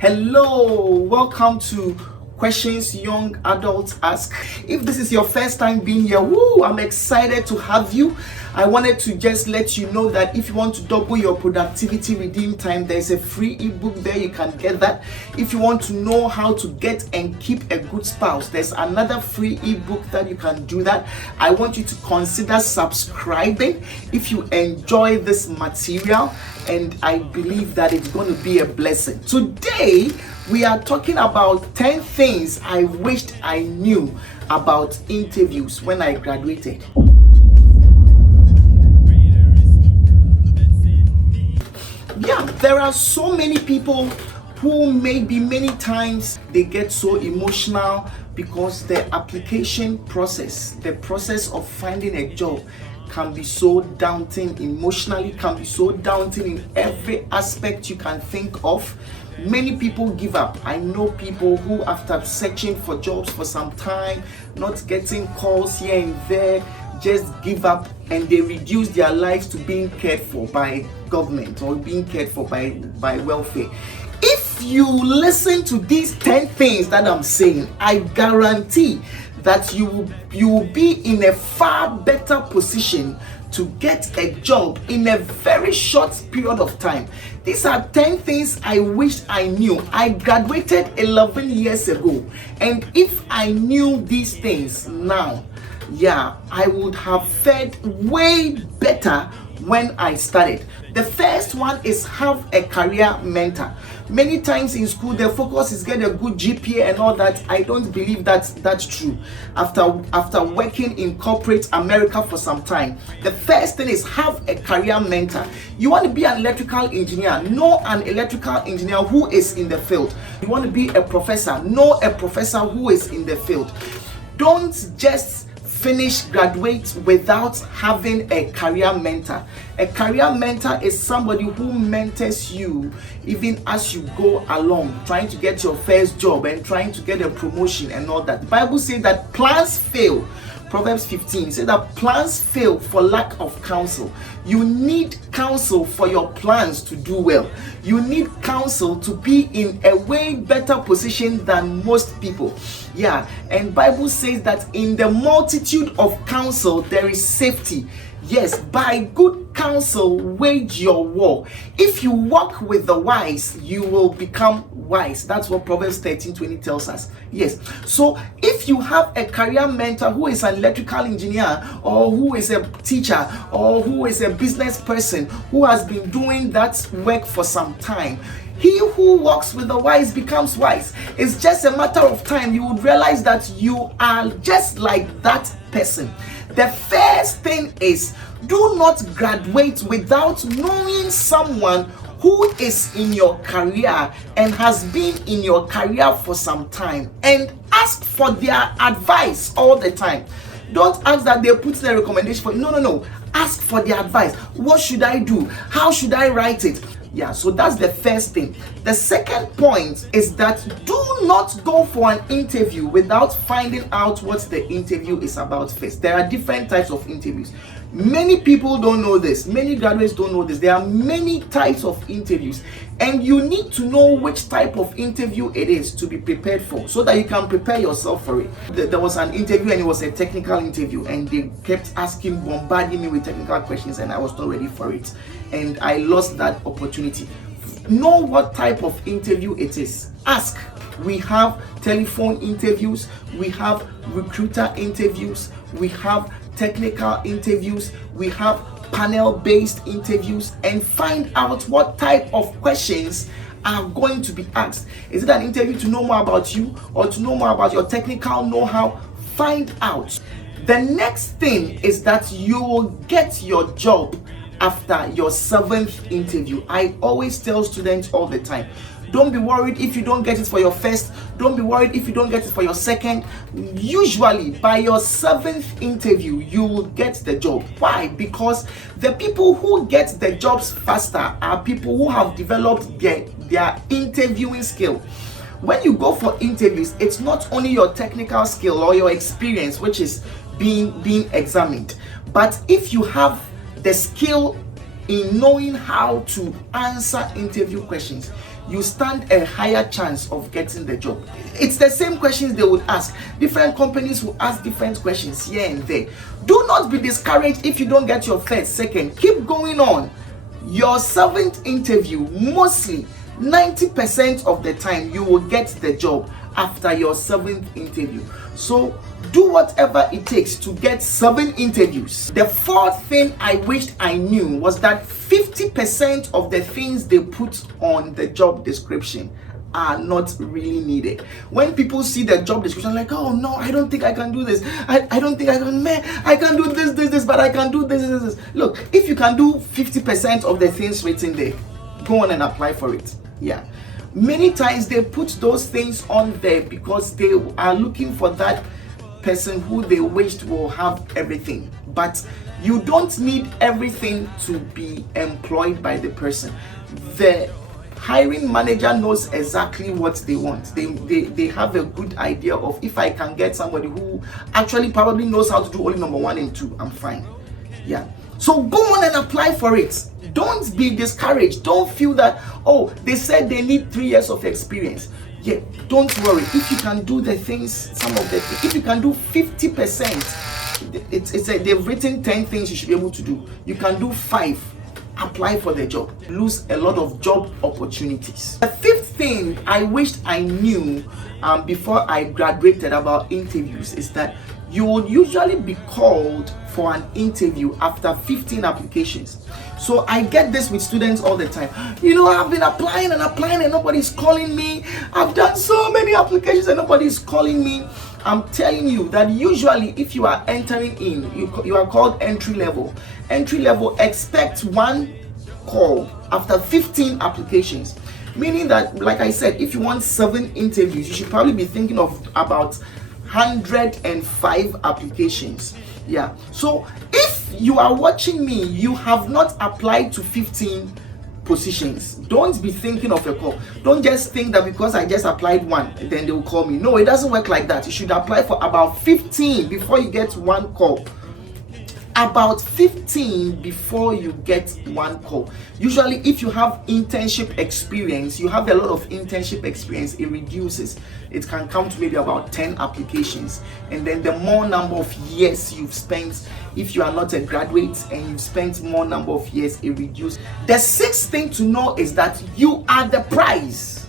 Hello, welcome to Questions Young Adults Ask. If this is your first time being here, I'm excited to have you. I wanted to just let you know that if you want to double your productivity redeem time, there's a free ebook there. You can get that. If you want to know how to get and keep a good spouse, there's another free ebook that you can do that. I want you to consider subscribing if you enjoy this material, and I believe that it's going to be a blessing. Today we are talking about 10 things I wished I knew about interviews when I graduated. Yeah, there are so many people who maybe many times they get so emotional because the application process, the process of finding a job can be so daunting emotionally, can be so daunting in every aspect you can think of. Many people give up. I know people who, after searching for jobs for some time, not getting calls here and there, just give up and they reduce their lives to being cared for by government or being cared for by welfare. If you listen to these 10 things that I'm saying, I guarantee that you will be in a far better position to get a job in a very short period of time. These are 10 things I wish I knew. I graduated 11 years ago, and if I knew these things now, I would have fared way better when I started. The first one is have a career mentor. Many times in school, the focus is get a good GPA and all that. I don't believe that's true. After working in corporate America for some time, the first thing is have a career mentor. You want to be an electrical engineer, know an electrical engineer who is in the field. You want to be a professor, know a professor who is in the field. Don't just graduate without having a career mentor. A career mentor is somebody who mentors you even as you go along, trying to get your first job and trying to get a promotion and all that. The Bible says that plans fail. Proverbs 15 says that plans fail for lack of counsel. You need counsel for your plans to do well. You need counsel to be in a way better position than most people. And Bible says that in the multitude of counsel there is safety. Yes, by good counsel wage your war. If you walk with the wise, you will become wise. That's what Proverbs 13:20 tells us. Yes, so if you have a career mentor who is an electrical engineer, or who is a teacher, or who is a business person who has been doing that work for some time, he who walks with the wise becomes wise. It's just a matter of time. You would realize that you are just like that person. The first thing is, do not graduate without knowing someone who is in your career and has been in your career for some time, and ask for their advice all the time. Don't ask that they put the recommendation for you. No. Ask for their advice. What should I do? How should I write it? So that's the first thing. The second point is that do not go for an interview without finding out what the interview is about first. There are different types of interviews. Many people don't know this. Many graduates don't know this. There are many types of interviews, and you need to know which type of interview it is to be prepared for, so that you can prepare yourself for it. There was an interview, and it was a technical interview, and they kept bombarding me with technical questions, and I was not ready for it, and I lost that opportunity. Know what type of interview it is. Ask. We have telephone interviews, we have recruiter interviews, we have technical interviews, we have panel-based interviews, and find out what type of questions are going to be asked. Is it an interview to know more about you or to know more about your technical know-how? Find out. The next thing is that you will get your job after your 7th interview. I always tell students all the time, don't be worried if you don't get it for your first. Don't be worried if you don't get it for your second. Usually, by your 7th interview, you will get the job. Why? Because the people who get the jobs faster are people who have developed their interviewing skill. When you go for interviews, it's not only your technical skill or your experience which is being examined, but if you have the skill in knowing how to answer interview questions, you stand a higher chance of getting the job. It's the same questions they would ask. Different companies will ask different questions here and there. Do not be discouraged if you don't get your first, second. Keep going on. Your 7th interview, mostly 90% of the time, you will get the job after your 7th interview. So do whatever it takes to get 7 interviews. The 4th thing I wished I knew was that 50% of the things they put on the job description are not really needed. When people see the job description, like, oh no, I don't think I can do this. I don't think I can, man, I can do this, but I can do this. Look, if you can do 50% of the things written there, go on and apply for it. Yeah. Many times they put those things on there because they are looking for that person who they wished will have everything. But you don't need everything to be employed by the person. The hiring manager knows exactly what they want. They have a good idea of, if I can get somebody who actually probably knows how to do only number 1 and 2, I'm fine. Yeah. So go on and apply for it. Don't be discouraged. Don't feel that, oh, they said they need 3 years of experience. Yeah, don't worry. If you can do the things, if you can do 50%, they've written 10 things you should be able to do. You can do 5. Apply for the job. Lose a lot of job opportunities. The 5th thing I wished I knew before I graduated about interviews is that you would usually be called for an interview after 15 applications. So I get this with students all the time. You know, I've been applying and nobody's calling me. I've done so many applications and nobody's calling me. I'm telling you that usually if you are entering in, you are called entry level. Entry level, expect 1 call after 15 applications. Meaning that, like I said, if you want 7 interviews, you should probably be thinking of about 105 applications. Yeah. So if you are watching me, you have not applied to 15 positions, don't be thinking of a call. Don't just think that because I just applied 1, then they will call me. No, it doesn't work like that. You should apply for about 15 before you get 1 call. About 15 before you get 1 call. Usually if you have internship experience, you have a lot of internship experience, it reduces. It can come to maybe about 10 applications. And then the more number of years you've spent, if you are not a graduate and you've spent more number of years, it reduces. The 6th thing to know is that you are the prize,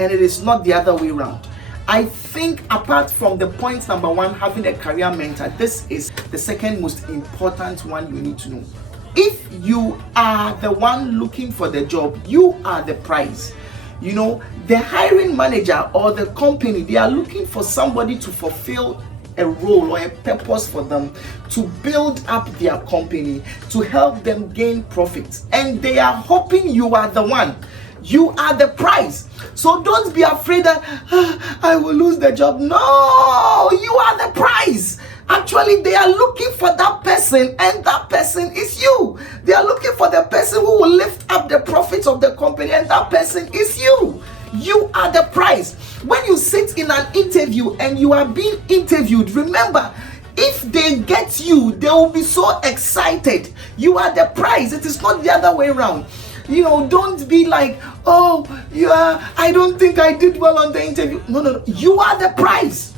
and it is not the other way around. I think apart from the point number 1, having a career mentor, this is the second most important one you need to know. If you are the one looking for the job, you are the prize. You know, the hiring manager or the company, they are looking for somebody to fulfill a role or a purpose for them, to build up their company, to help them gain profits. And they are hoping you are the one. You are the prize. So don't be afraid that I will lose the job. No, you are the prize. Actually, they are looking for that person, and that person is you. They are looking for the person who will lift up the profits of the company, and that person is you. You are the prize. When you sit in an interview and you are being interviewed, remember, if they get you, they will be so excited. You are the prize. It is not the other way around. You know, don't be like, oh, I don't think I did well on the interview. No. You are the prize.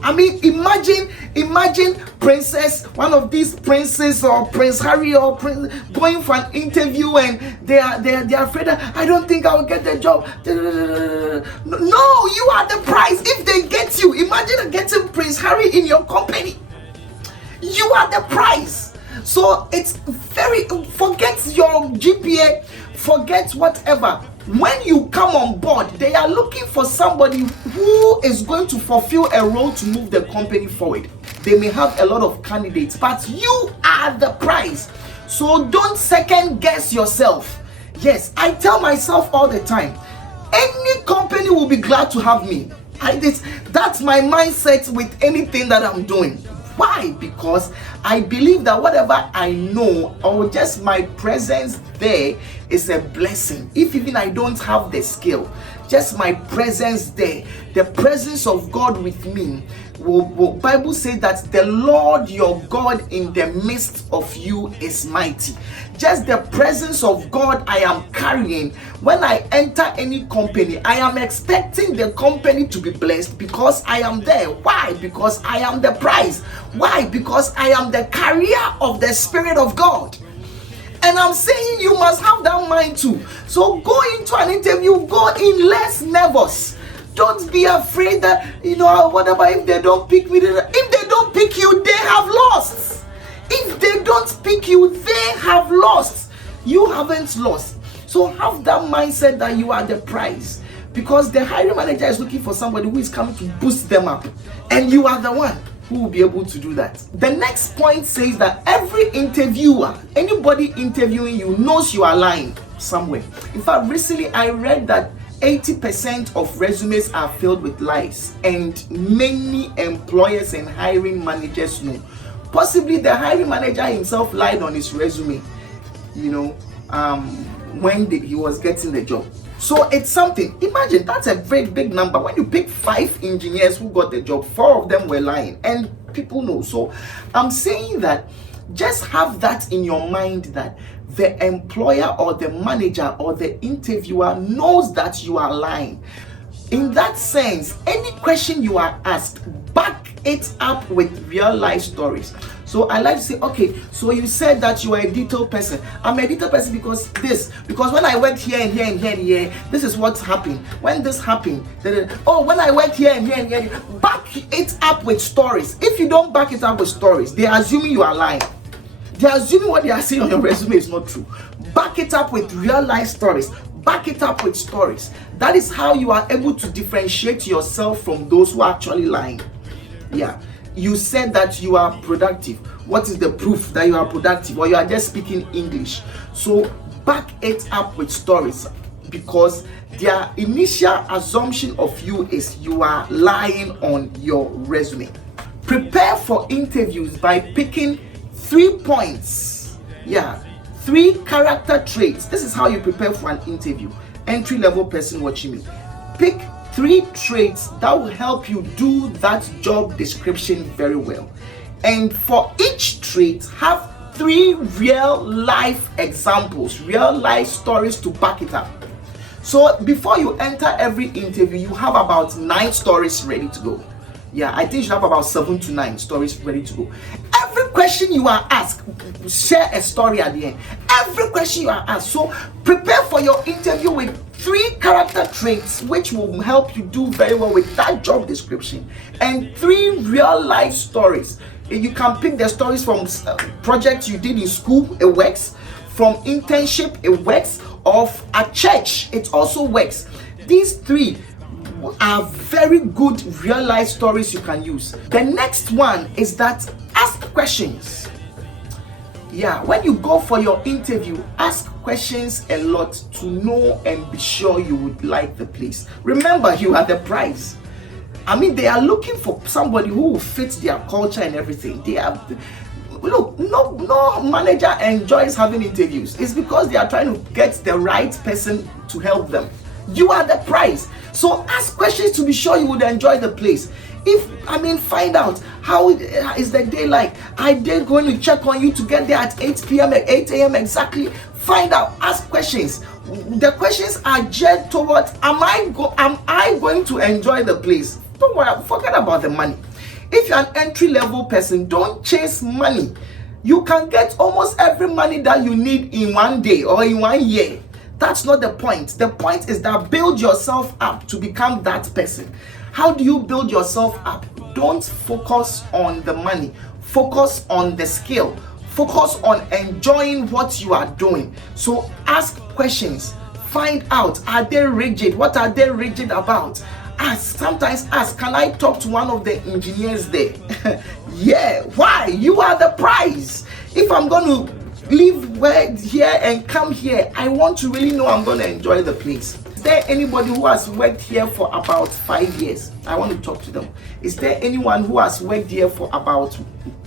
I mean, imagine princess, one of these princes or Prince Harry or Prince going for an interview and they are afraid that I don't think I will get the job. No, you are the prize. If they get you, imagine getting Prince Harry in your company. You are the prize. So it's forget your GPA, forget whatever. When you come on board, they are looking for somebody who is going to fulfill a role to move the company forward. They may have a lot of candidates, but you are the prize. So don't second guess yourself. Yes, I tell myself all the time, any company will be glad to have me. That's my mindset with anything that I'm doing. Why? Because I believe that whatever I know or just my presence there is a blessing. If even I don't have the skill, just my presence there, the presence of God with me, Bible says that the Lord your God in the midst of you is mighty. Just the presence of God I am carrying. When I enter any company, I am expecting the company to be blessed because I am there. Why? Because I am the prize. Why? Because I am the carrier of the Spirit of God. And I'm saying you must have that mind too. So go into an interview, go in less nervous. Don't be afraid that, whatever, if they don't pick me, if they don't pick you, they have lost. If they don't pick you, they have lost. You haven't lost. So have that mindset that you are the prize. Because the hiring manager is looking for somebody who is coming to boost them up. And you are the one who will be able to do that. The next point says that every interviewer, anybody interviewing you, knows you are lying somewhere. In fact, recently I read that 80% of resumes are filled with lies, and many employers and hiring managers know. Possibly the hiring manager himself lied on his resume, when he was getting the job. So it's something. Imagine, that's a very big number. When you pick 5 engineers who got the job, 4 of them were lying, and people know. So I'm saying that just have that in your mind, that the employer or the manager or the interviewer knows that you are lying. In that sense, any question you are asked, back it up with real life stories. So I like to say, okay, so you said that you are a detailed person. I'm a detailed person because when I worked here and here and here and here, this is what happened. When this happened, when I worked here and here and here, back it up with stories. If you don't back it up with stories, they are assuming you are lying. They are assuming what they are saying on your resume is not true. Back it up with real life stories. Back it up with stories. That is how you are able to differentiate yourself from those who are actually lying. Yeah. You said that you are productive. What is the proof that you are productive, or you are just speaking English? So back it up with stories, because their initial assumption of you is you are lying on your resume. Prepare for interviews by picking 3 points. Yeah. 3 character traits. This is how you prepare for an interview. Entry-level person watching me. Pick 3 traits that will help you do that job description very well. And for each trait, have 3 real life examples, real life stories to back it up. So before you enter every interview, you have about 9 stories ready to go. Yeah, I think you should have about 7 to 9 stories ready to go. Every question you are asked, share a story at the end. Every question you are asked. So prepare for your interview with 3 character traits which will help you do very well with that job description, and 3 real life stories. You can pick the stories from projects you did in school, it works. From internship, it works. Of a church, it also works. These 3 are very good real life stories you can use. The next one is that ask questions. Yeah, when you go for your interview, ask questions a lot to know and be sure you would like the place. Remember, you are the prize. I mean, they are looking for somebody who will fit their culture and everything. Look, no manager enjoys having interviews. It's because they are trying to get the right person to help them. You are the prize. So ask questions to be sure you would enjoy the place. Find out, how is the day like? Are they going to check on you to get there at 8 p.m. at 8 a.m. exactly? Find out, ask questions. The questions are geared towards, am I going to enjoy the place? Don't worry, forget about the money. If you're an entry-level person, don't chase money. You can get almost every money that you need in one day or in 1 year. That's not the point. The point is that build yourself up to become that person. How do you build yourself up? Don't focus on the money. Focus on the skill. Focus on enjoying what you are doing. So ask questions. Find out, are they rigid? What are they rigid about? Sometimes ask, can I talk to one of the engineers there? Yeah, why? You are the prize. If I'm going to leave here and come here, I want to really know I'm going to enjoy the place. Is there anybody who has worked here for about 5 years? I want to talk to them. Is there anyone who has worked here for about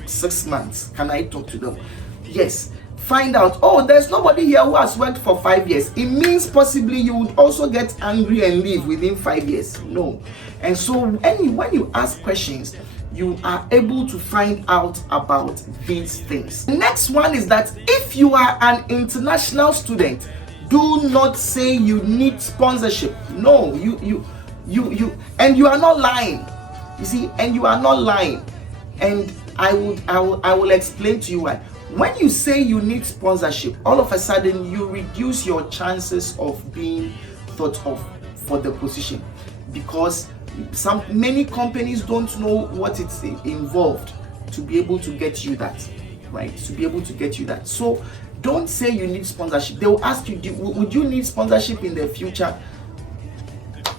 6 months? Can I talk to them? Yes. find out, oh, there's nobody here who has worked for 5 years, it means possibly you would also get angry and leave within 5 years. No. And so when you ask questions, you are able to find out about these things. The next one is that if you are an international student, do not say you need sponsorship. No, you and you are not lying. You see, and you are not lying. And I will explain to you why. When you say you need sponsorship, all of a sudden you reduce your chances of being thought of for the position, because many companies don't know what it's involved to be able to get you that, right? To be able to get you that. So don't say you need sponsorship. They will ask you, would you need sponsorship in the future?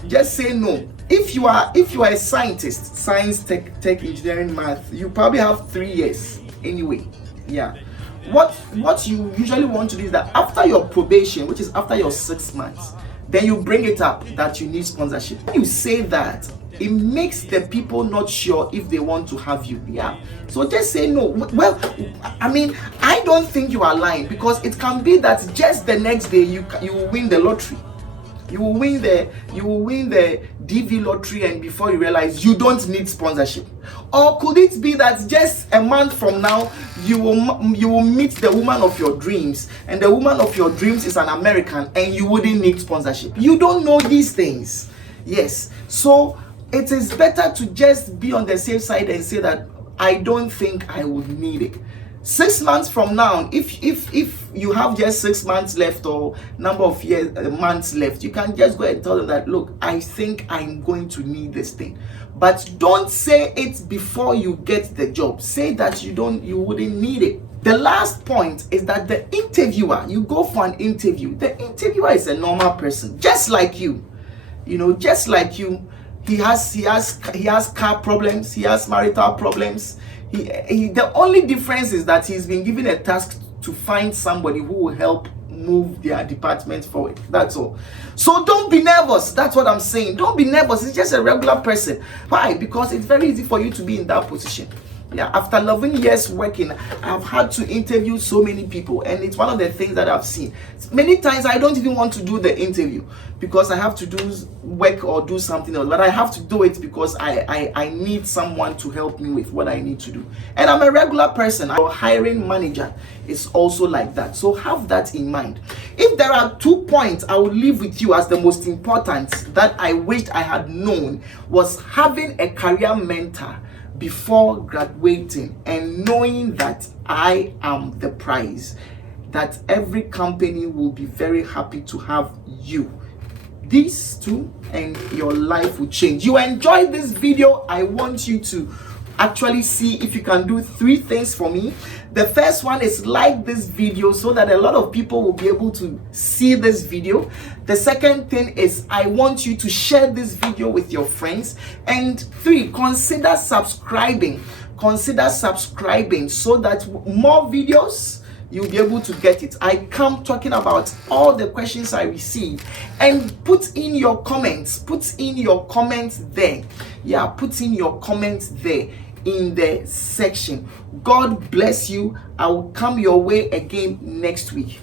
Just say no. If you are a scientist, science, tech, engineering, math, you probably have 3 years anyway. Yeah. What you usually want to do is that after your probation, which is after your 6 months, then you bring it up that you need sponsorship. When you say that, it makes the people not sure if they want to have you. Yeah. So just say no. Well, I mean, I don't think you are lying, because it can be that just the next day you will win the lottery. You will win the DV lottery, and before you realize you don't need sponsorship. Or could it be that just a month from now you will meet the woman of your dreams, and the woman of your dreams is an American, and you wouldn't need sponsorship? You don't know these things. Yes. So it is better to just be on the safe side and say that I don't think I would need it. 6 months from now, if you have just 6 months left, or number of months left, you can just go and tell them that, look, I think I'm going to need this thing. But don't say it before you get the job. Say that you wouldn't need it. The last point is that the interviewer, you go for an interview, the interviewer is a normal person, just like you. You know, just like you. He has car problems, he has marital problems. The only difference is that he's been given a task to find somebody who will help move their department forward. That's all. So don't be nervous. That's what I'm saying. Don't be nervous. It's just a regular person. Why? Because it's very easy for you to be in that position. Yeah, after 11 years working, I've had to interview so many people, and it's one of the things that I've seen. Many times I don't even want to do the interview because I have to do work or do something else, but I have to do it because I need someone to help me with what I need to do. And I'm a regular person. Our hiring manager is also like that. So have that in mind. If there are 2 points I will leave with you as the most important that I wished I had known, was having a career mentor before graduating, and knowing that I am the prize, that every company will be very happy to have you. These two, and your life will change. You enjoyed this video. I want you to actually see if you can do 3 things for me. The first one is like this video so that a lot of people will be able to see this video. The second thing is I want you to share this video with your friends. And 3, consider subscribing. Consider subscribing so that more videos, you'll be able to get it. I come talking about all the questions I receive, and put in your comments. Put in your comments there. Yeah, put in your comments there in the section. God bless you. I will come your way again next week.